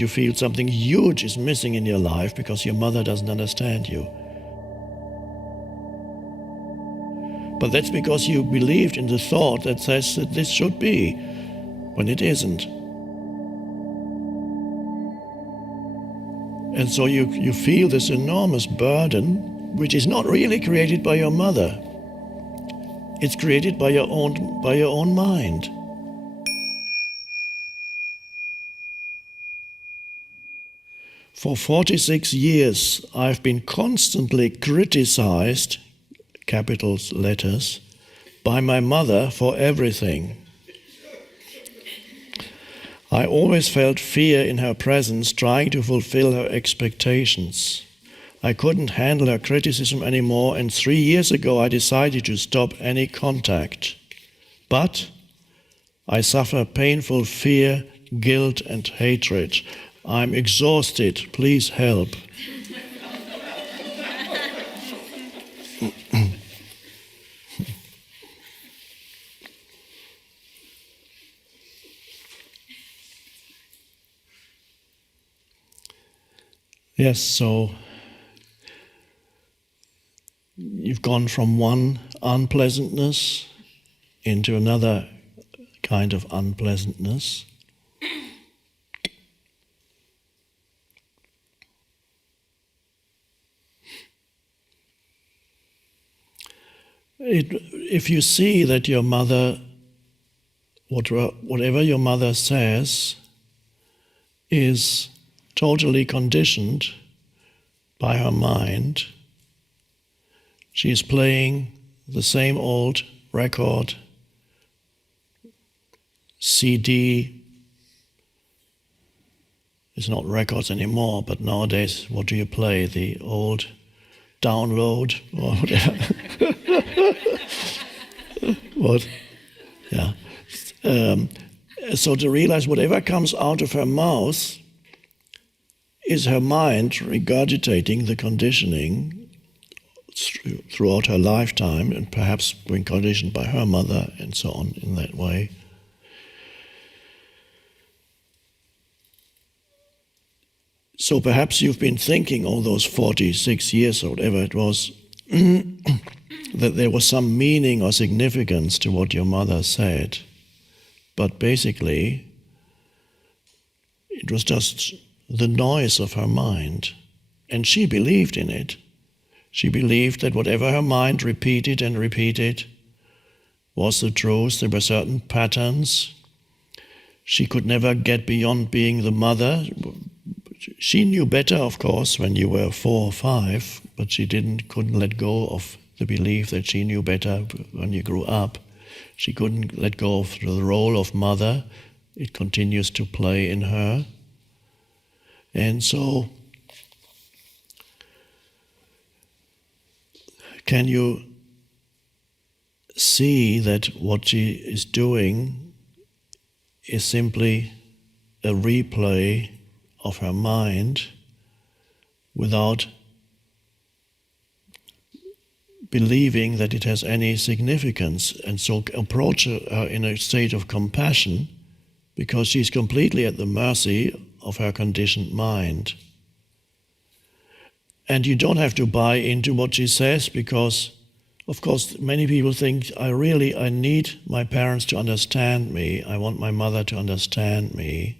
you feel something huge is missing in your life because your mother doesn't understand you. But that's because you believed in the thought that says that this should be, when it isn't. And so you feel this enormous burden, which is not really created by your mother. It's created by your own mind. For 46 years, I've been constantly criticized, capital letters, by my mother for everything. I always felt fear in her presence, trying to fulfill her expectations. I couldn't handle her criticism anymore, and 3 years ago I decided to stop any contact. But I suffer painful fear, guilt, and hatred. I'm exhausted. Please help. Yes, so you've gone from one unpleasantness into another kind of unpleasantness. If you see that your mother, whatever your mother says, is totally conditioned by her mind, she's playing the same old record, CD. It's not records anymore, but nowadays, what do you play? The old download or whatever. What? Yeah. So to realize whatever comes out of her mouth is her mind regurgitating the conditioning throughout her lifetime, and perhaps being conditioned by her mother and so on in that way. So perhaps you've been thinking all those 46 years or whatever it was that there was some meaning or significance to what your mother said. But basically, it was just the noise of her mind. And she believed in it. She believed that whatever her mind repeated and repeated was the truth. There were certain patterns. She could never get beyond being the mother. She knew better, of course, when you were 4 or 5, but she couldn't let go of the belief that she knew better when you grew up. She couldn't let go of the role of mother. It continues to play in her. And so, can you see that what she is doing is simply a replay of her mind without believing that it has any significance, and so approach her in a state of compassion, because she's completely at the mercy of her conditioned mind. And you don't have to buy into what she says, because, of course, many people think, I need my parents to understand me. I want my mother to understand me.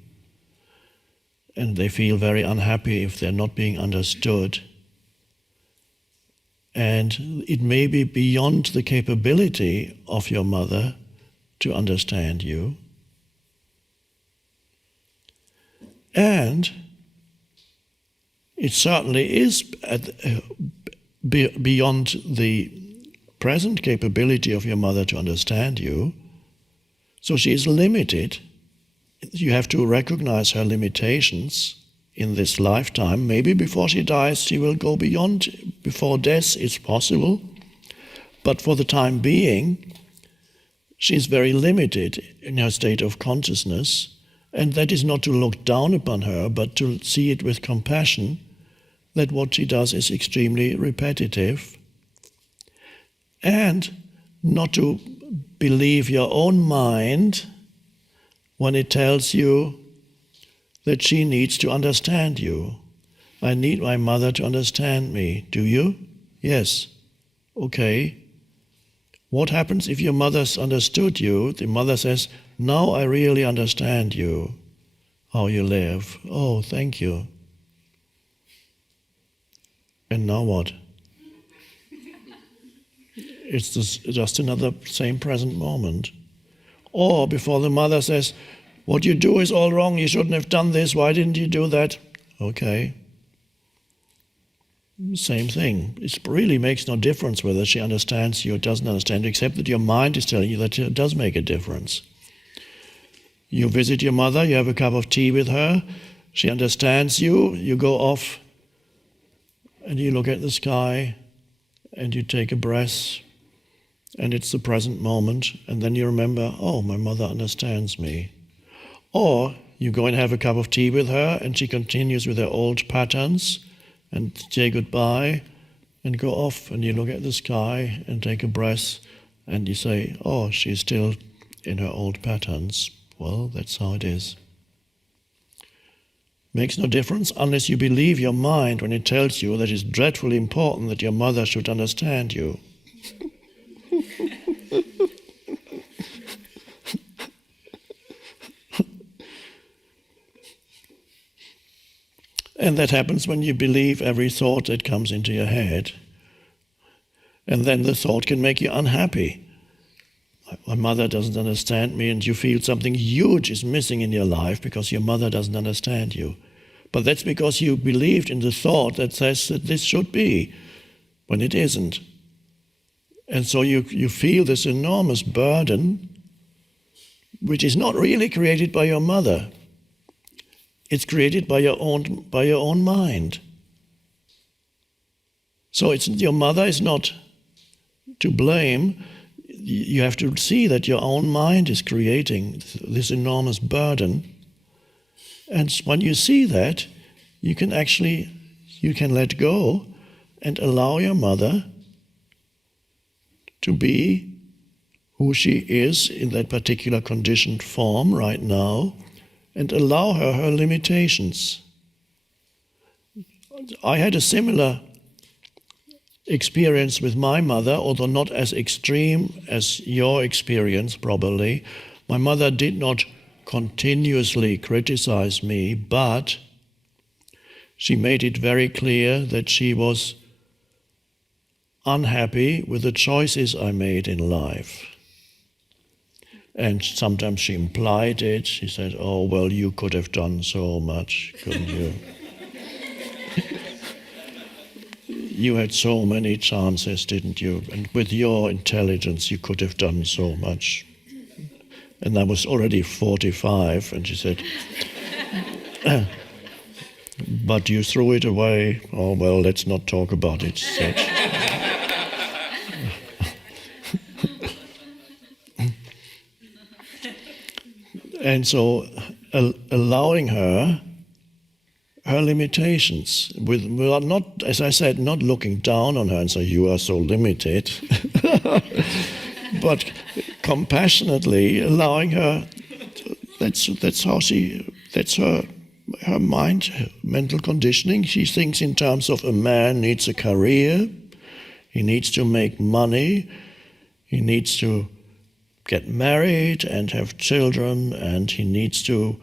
And they feel very unhappy if they're not being understood. And it may be beyond the capability of your mother to understand you. And it certainly is beyond the present capability of your mother to understand you. So she is limited. You have to recognize her limitations in this lifetime. Maybe before she dies, she will go beyond. Before death, it's possible. But for the time being, she's very limited in her state of consciousness. And that is not to look down upon her, but to see it with compassion, that what she does is extremely repetitive. And not to believe your own mind when it tells you that she needs to understand you. I need my mother to understand me. Do you? Yes. Okay. What happens if your mother's understood you? The mother says, now I really understand you, how you live. Oh, thank you. And now what? It's just another same present moment. Or before the mother says, what you do is all wrong, you shouldn't have done this, why didn't you do that? Okay. Same thing. It really makes no difference whether she understands you or doesn't understand you, except that your mind is telling you that it does make a difference. You visit your mother, you have a cup of tea with her, she understands you, you go off and you look at the sky and you take a breath and it's the present moment, and then you remember, oh, my mother understands me. Or you go and have a cup of tea with her and she continues with her old patterns and say goodbye and go off and you look at the sky and take a breath and you say, oh, she's still in her old patterns. Well, that's how it is. Makes no difference unless you believe your mind when it tells you that it's dreadfully important that your mother should understand you. And that happens when you believe every thought that comes into your head. And then the thought can make you unhappy. My mother doesn't understand me, and you feel something huge is missing in your life because your mother doesn't understand you. But that's because you believed in the thought that says that this should be, when it isn't. And so you feel this enormous burden, which is not really created by your mother. It's created by your own mind. So your mother is not to blame. You have to see that your own mind is creating this enormous burden. And when you see that, you can let go and allow your mother to be who she is in that particular conditioned form right now, and allow her limitations. I had a similar experience with my mother, although not as extreme as your experience probably. My mother did not continuously criticize me, but she made it very clear that she was unhappy with the choices I made in life. And sometimes she implied it. She said, oh, well, you could have done so much, couldn't you? You had so many chances, didn't you? And with your intelligence, you could have done so much. And I was already 45, and she said, but you threw it away. Oh, well, let's not talk about it, she said. And so allowing her limitations, without not, as I said, not looking down on her and say, you are so limited, but compassionately allowing her, that's her mind, her mental conditioning. She thinks in terms of a man needs a career, he needs to make money, he needs to get married and have children, and he needs to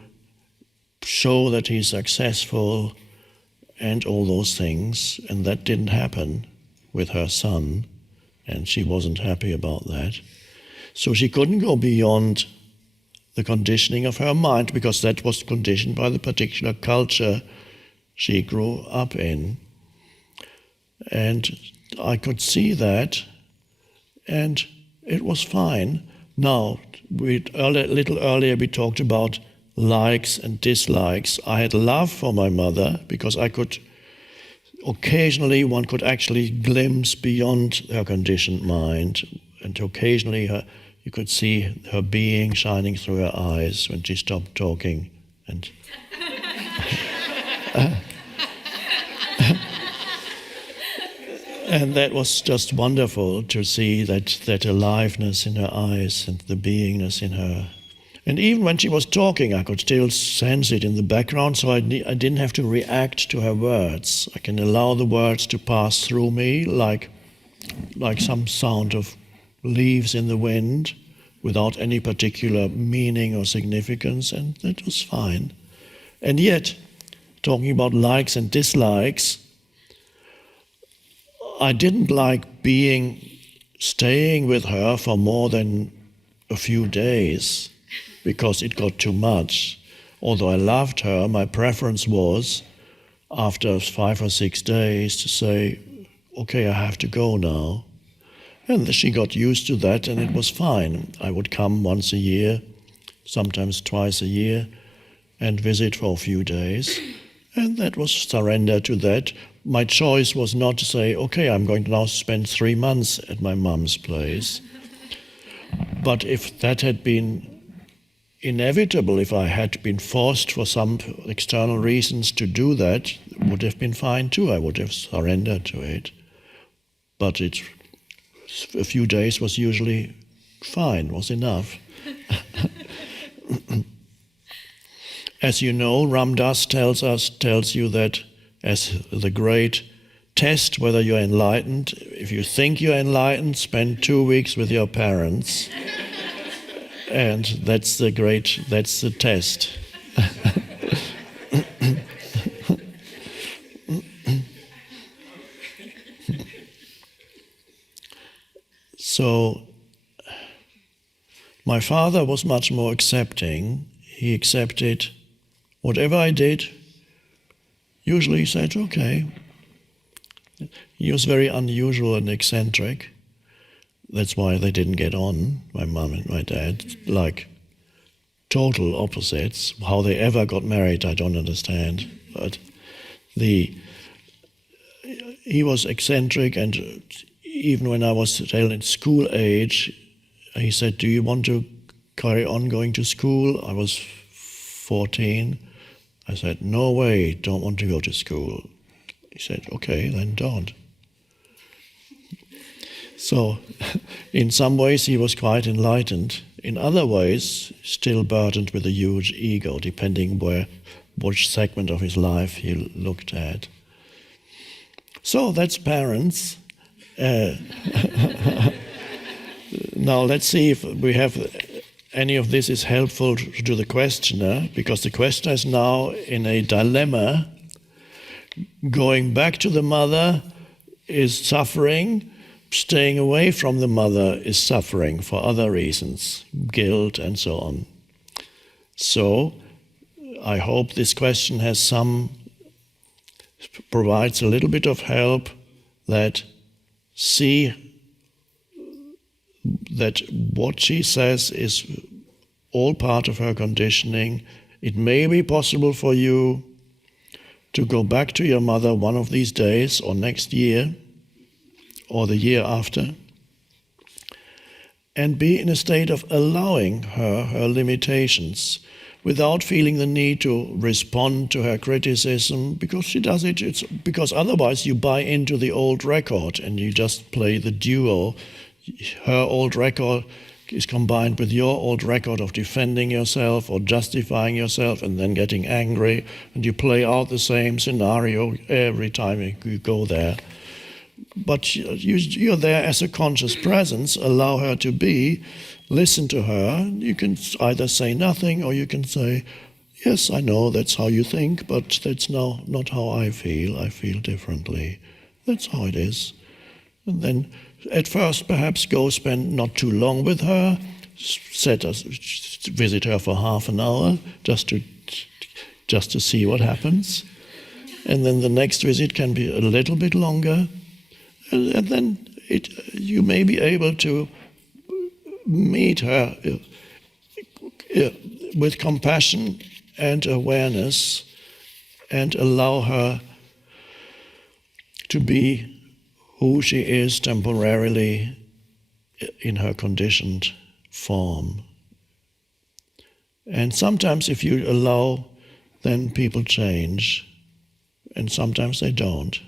show that he's successful and all those things. And that didn't happen with her son, and she wasn't happy about that. So she couldn't go beyond the conditioning of her mind, because that was conditioned by the particular culture she grew up in. And I could see that, and it was fine. Now, a little earlier we talked about likes and dislikes. I had love for my mother because one could actually glimpse beyond her conditioned mind, and occasionally you could see her being shining through her eyes when she stopped talking. And and that was just wonderful to see that aliveness in her eyes and the beingness in her. And even when she was talking, I could still sense it in the background, so I didn't have to react to her words. I can allow the words to pass through me like some sound of leaves in the wind without any particular meaning or significance, and that was fine. And yet, talking about likes and dislikes, I didn't like staying with her for more than a few days because it got too much. Although I loved her, my preference was, after 5 or 6 days, to say, okay, I have to go now. And she got used to that, and it was fine. I would come once a year, sometimes twice a year, and visit for a few days. And that was surrender to that. My choice was not to say, okay, I'm going to now spend 3 months at my mum's place. But if that had been inevitable, if I had been forced for some external reasons to do that, it would have been fine too. I would have surrendered to it. But a few days was usually fine, was enough. As you know, Ram Dass tells you that as the great test whether you're enlightened, if you think you're enlightened, spend 2 weeks with your parents. And that's the test. So, my father was much more accepting. He accepted whatever I did. Usually he said, okay. He was very unusual and eccentric. That's why they didn't get on, my mum and my dad, like total opposites. How they ever got married, I don't understand. But he was eccentric, and even when I was still in school age, he said, do you want to carry on going to school? I was 14. I said, no way, don't want to go to school. He said, okay, then don't. So, in some ways he was quite enlightened. In other ways, still burdened with a huge ego, depending which segment of his life he looked at. So that's parents. Now let's see if we have any of this is helpful to the questioner, because the questioner is now in a dilemma. Going back to the mother is suffering. Staying away from the mother is suffering for other reasons, guilt and so on. So I hope this question provides a little bit of help that what she says is all part of her conditioning. It may be possible for you to go back to your mother one of these days or next year, or the year after, and be in a state of allowing her limitations without feeling the need to respond to her criticism because she does it. It's because otherwise you buy into the old record and you just play the duo. Her old record is combined with your old record of defending yourself or justifying yourself and then getting angry, and you play out the same scenario every time you go there. But you're there as a conscious presence, allow her to be, listen to her. You can either say nothing or you can say, yes, I know that's how you think, but that's not how I feel differently. That's how it is. And then at first perhaps go spend not too long with her, visit her for half an hour just to see what happens. And then the next visit can be a little bit longer. And then you may be able to meet her with compassion and awareness and allow her to be who she is temporarily in her conditioned form. And sometimes if you allow, then people change, and sometimes they don't.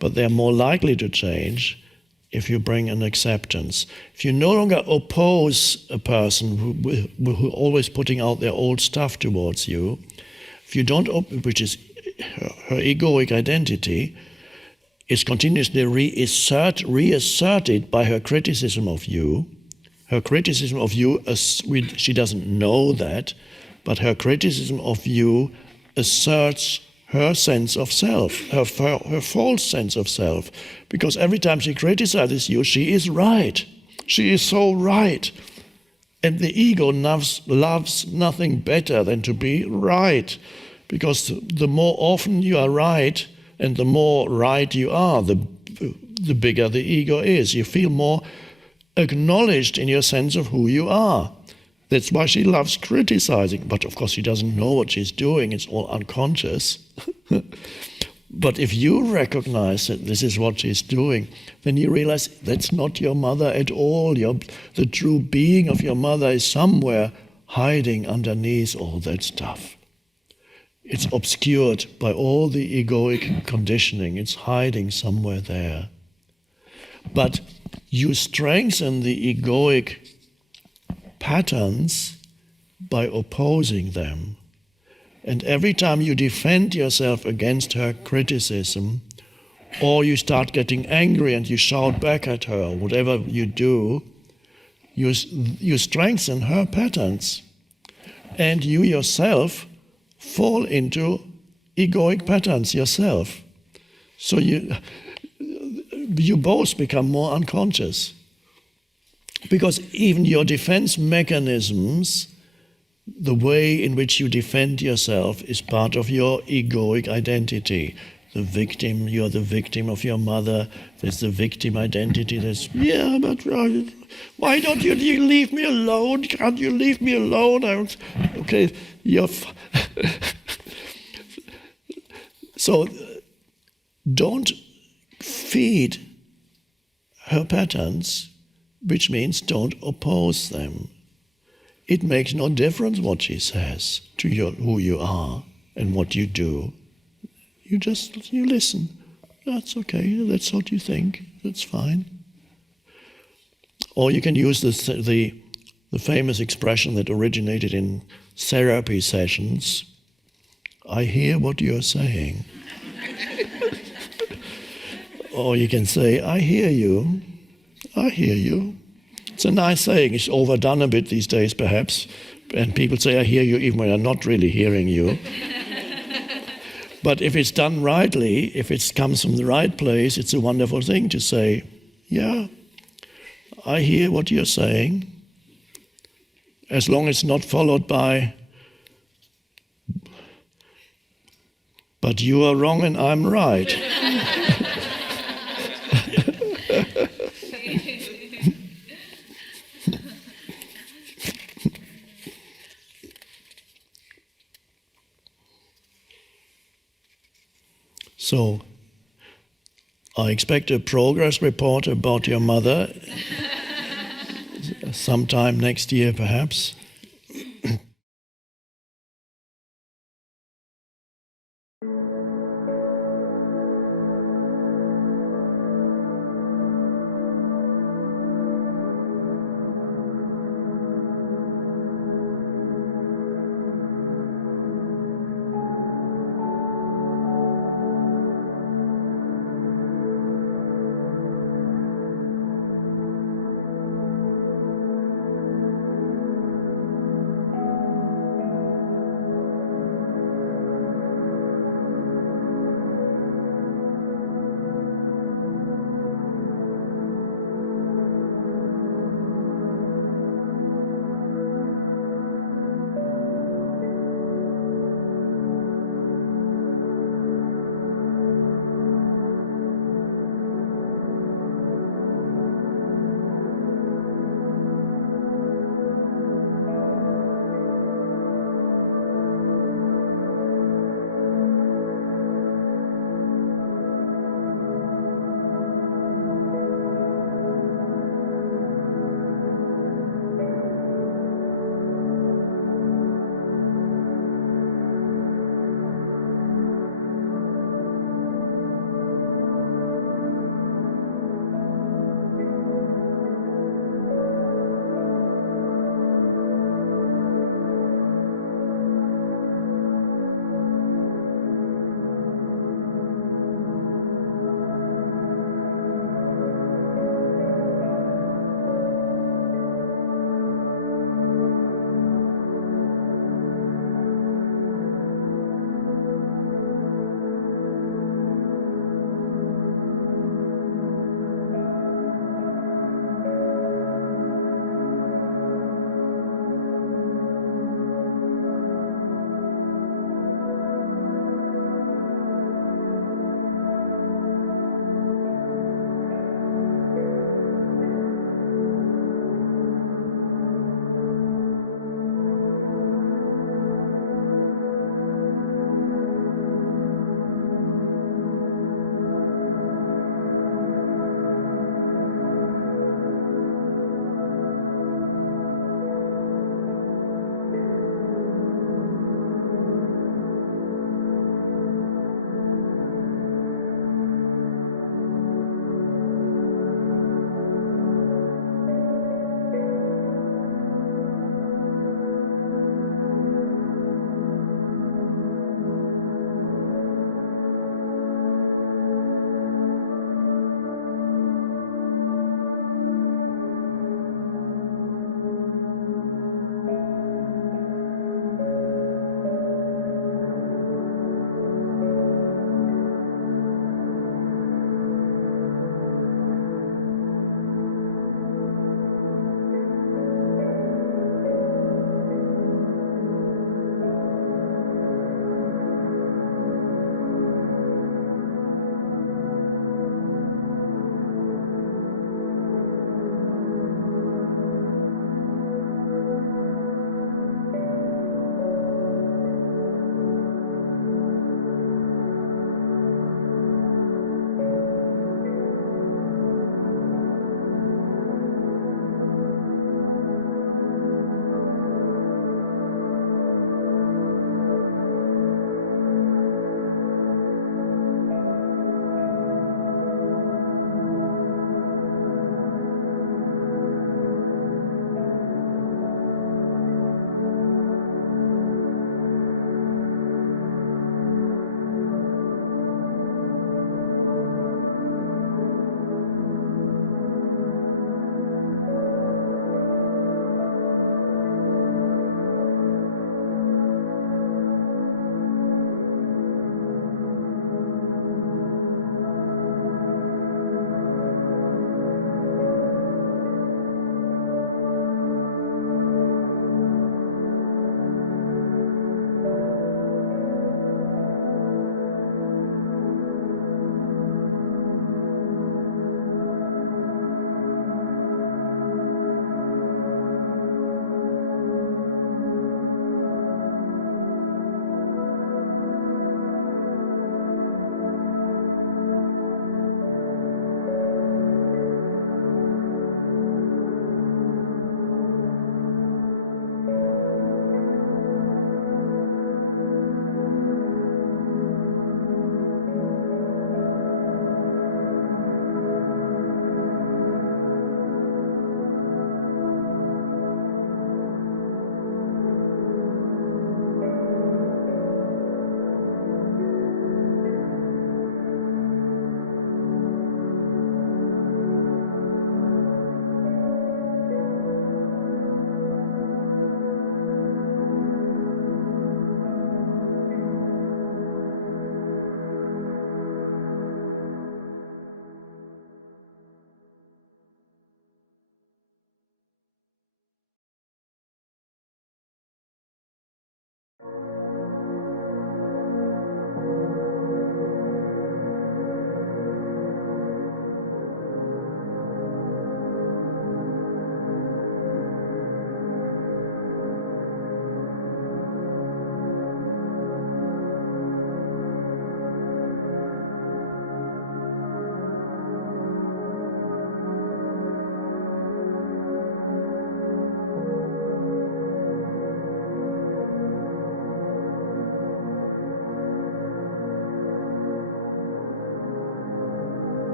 But they're more likely to change if you bring an acceptance. If you no longer oppose a person who always putting out their old stuff towards you, if you don't, which is her egoic identity, is continuously reasserted by her criticism of you. Her criticism of you, she doesn't know that, but her criticism of you asserts her sense of self, her false sense of self. Because every time she criticizes you, she is right. She is so right. And the ego loves nothing better than to be right. Because the more often you are right, and the more right you are, the bigger the ego is. You feel more acknowledged in your sense of who you are. That's why she loves criticizing. But of course she doesn't know what she's doing. It's all unconscious. But if you recognize that this is what she's doing, then you realize that's not your mother at all. The true being of your mother is somewhere hiding underneath all that stuff. It's obscured by all the egoic conditioning. It's hiding somewhere there. But you strengthen the egoic patterns by opposing them. And every time you defend yourself against her criticism, or you start getting angry and you shout back at her, whatever you do, you strengthen her patterns. And you yourself fall into egoic patterns yourself. So you both become more unconscious. Because even your defense mechanisms, the way in which you defend yourself is part of your egoic identity. The victim, you're the victim of your mother. There's the victim identity. There's, yeah, but why don't you leave me alone? Can't you leave me alone? Okay, so don't feed her patterns, which means don't oppose them. It makes no difference what she says to who you are and what you do. You listen. That's okay. That's what you think. That's fine. Or you can use the famous expression that originated in therapy sessions. I hear what you're saying. Or you can say, I hear you. I hear you. It's a nice saying. It's overdone a bit these days, perhaps. And people say, I hear you, even when they're not really hearing you. But if it's done rightly, if it comes from the right place, it's a wonderful thing to say, yeah, I hear what you're saying. As long as it's not followed by, but you are wrong and I'm right. So, I expect a progress report about your mother sometime next year, perhaps.